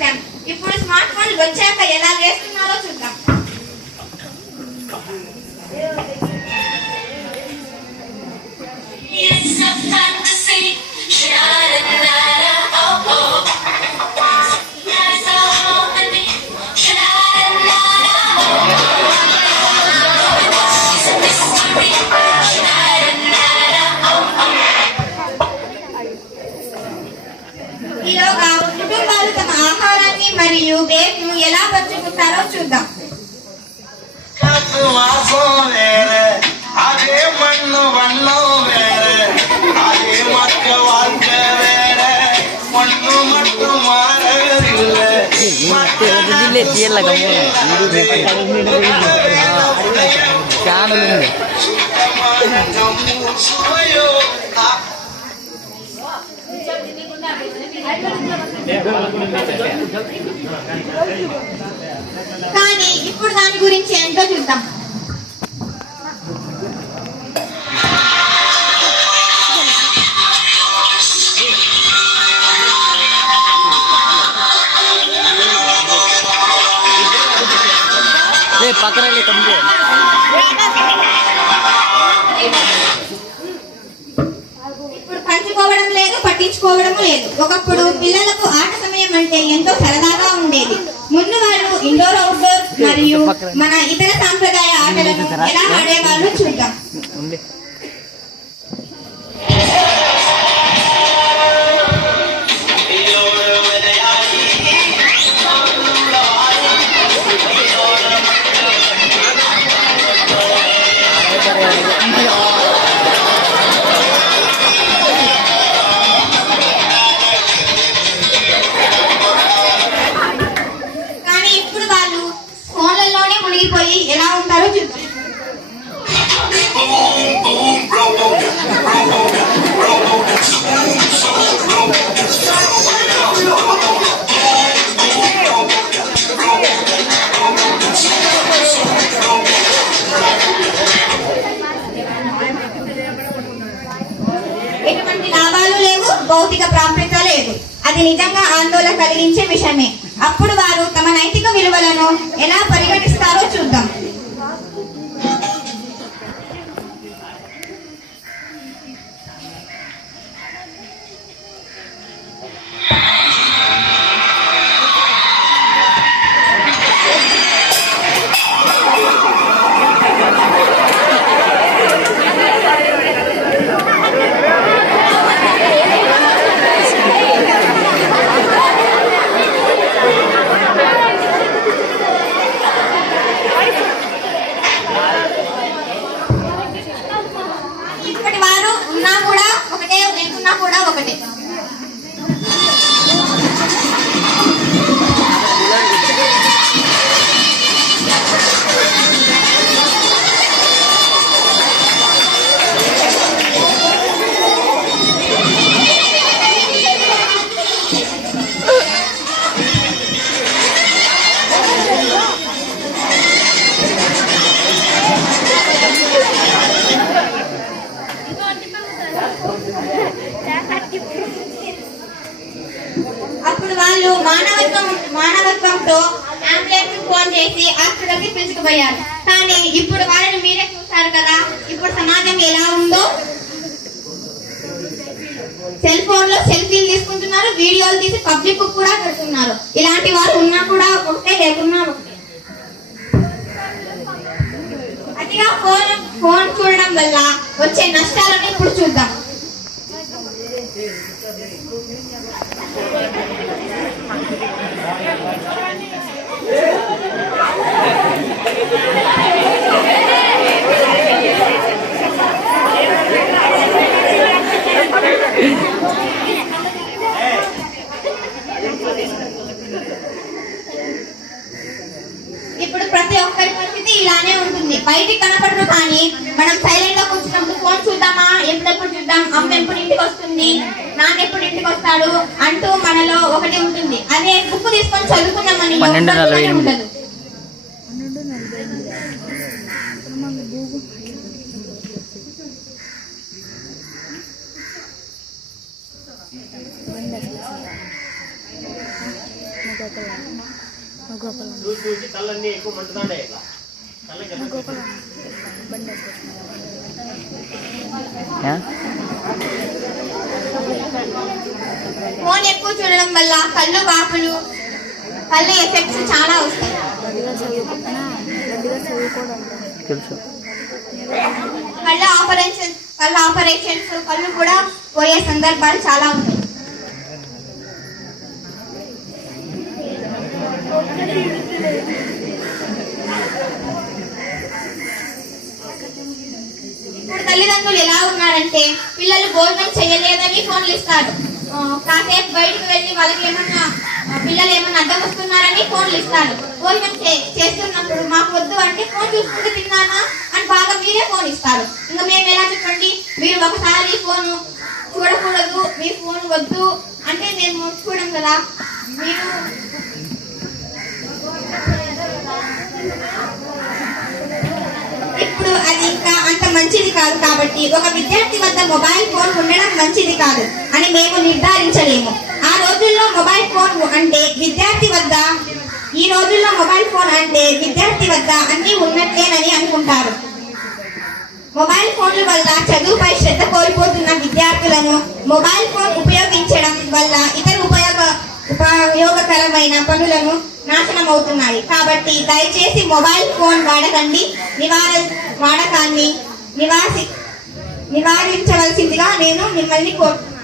చూసాం. ఇప్పుడు స్మార్ట్ ఫోన్లు వచ్చాక ఎలా చేస్తున్నారో చూద్దాం. ఈలోగా కుటుంబాలు తమ ఆహారాన్ని మరియు వేట్ను ఎలా పంచుకుంటారో చూద్దాం. అదే మన్ను వన్ను వేరే అదే మక్క వాక్క వేరే మన్ను మట్టు మారదిల్లే కానీ ఇప్పుడు దాని గురించి ఏంటో చూద్దాం. పక్కన ఇప్పుడు పంచుకోవడం లేదు, పట్టించుకోవడం లేదు. ఒకప్పుడు పిల్లలకు ఆట సమయం అంటే ఎంతో సరదాగా ఉండేది. ముందు వాళ్ళు ఇండోర్, అవుట్డోర్ మరియు మన ఇతర సాంప్రదాయ ఆటలను ఎలా ఆడేవాళ్ళు చూద్దాం. కానీ ఇప్పుడు వాళ్ళు ఫోన్లలోనే మునిగిపోయి ఎలా ఉంటారో చూద్దాం. ఎటువంటి లాభాలు లేవు, భౌతిక ప్రాప్యత లేదు. అది నిజంగా ఆందోళన కలిగించే విషయమే. అప్పుడు వారు తమ నైతిక విలువలను ఎలా పరిగణిస్తారో చూద్దాం. ఇప్పటి వారు ఉన్నా కూడా ఒకటే, లేకున్నా కూడా ఒకటే. అప్పుడు వాళ్ళు మానవత్వంతో అంబులెన్స్ ఫోన్ చేసి హాస్పిటల్కి పిలుచుకుపోయారు. కానీ ఇప్పుడు వాళ్ళని మీరే చూస్తారు కదా, ఇప్పుడు సమాజం ఎలా ఉందో. సెల్ ఫోన్ లో సెల్ఫీలు తీసుకుంటున్నారు, వీడియోలు తీసి పబ్లిక్ కూడా పెడుతున్నారు. ఇలాంటి వారు ఉన్నా కూడా ఒకటే, లేకున్నా ఒకటే. అతిగా ఫోన్ చూడడం వల్ల వచ్చే నష్టాలను ఇప్పుడు చూద్దాం. ఇప్పుడు ప్రతి ఒక్కరి పరిస్థితి ఇలానే ఉంటుంది. బయటికి కనపడరు, కానీ మనం సైలెంట్ గా కూర్చున్నప్పుడు ఫోన్ చూద్దామా, ఎప్పుడెప్పుడు చూద్దాం, అమ్మ ఎప్పుడు ఇంటికి వస్తుంది, నాన్న ఎప్పుడు ఇంటికి వస్తాడు అంటూ మనలో ఒకటి ఉంటుంది. అదే బుక్ తీసుకొని చదువుకున్నామని ఉండదు. చూసి కళ్ళన్నీ ఎక్కువ మంటుతాడే ఇట్లా ఫోన్ ఎక్కువ చూడడం వల్ల కళ్ళు వాపులు కళ్ళు ఎఫెక్ట్స్ చాలా వస్తాయి. తెలుసు. కళ్ళు ఆపరేషన్స్ కళ్ళు కూడా పోయే సందర్భాలు చాలా ఉంటాయి. ఇప్పుడు తల్లిదండ్రులు ఎలా ఉన్నారంటే పిల్లలు భోజనం చేయలేదని ఫోన్లు ఇస్తారు. కాసేపు బయటకు వెళ్ళి వాళ్ళకి ఏమన్నా పిల్లలు ఏమన్నా అడ్డం వస్తున్నారని ఫోన్లు ఇస్తారు. భోజనం చేస్తున్నప్పుడు మాకు వద్దు అంటే ఫోన్ చూసుకుంటూ తిన్నానా అని బాగా మీరే ఫోన్ ఇస్తారు. ఇంకా మేము ఎలా చెప్పండి, మీరు ఒకసారి ఫోన్ చూడకూడదు, మీ ఫోన్ వద్దు అంటే మేము చూడం కదా. మీరు ఇప్పుడు అది ఇంకా అంత మంచిది కాదు కాబట్టి ఒక విద్యార్థి వద్ద మొబైల్ ఫోన్ ఉండడం మంచిది కాదు అని మేము నిర్ధారించలేము. ఆ రోజుల్లో మొబైల్ ఫోన్ అంటే విద్యార్థి వద్ద ఈ రోజుల్లో మొబైల్ ఫోన్ అంటే విద్యార్థి వద్ద అన్ని ఉన్నట్లేనని అనుకుంటారు. మొబైల్ ఫోన్ల వల్ల చదువుపై శ్రద్ధ కోల్పోతున్న విద్యార్థులను మొబైల్ ఫోన్ ఉపయోగించడం వల్ల ఇతర ఉపయోగకరమైన పనులను నాశనం అవుతున్నాయి. కాబట్టి దయచేసి మొబైల్ ఫోన్ వాడకాన్ని నివారించవలసిందిగా నేను మిమ్మల్ని కోరుతున్నాను.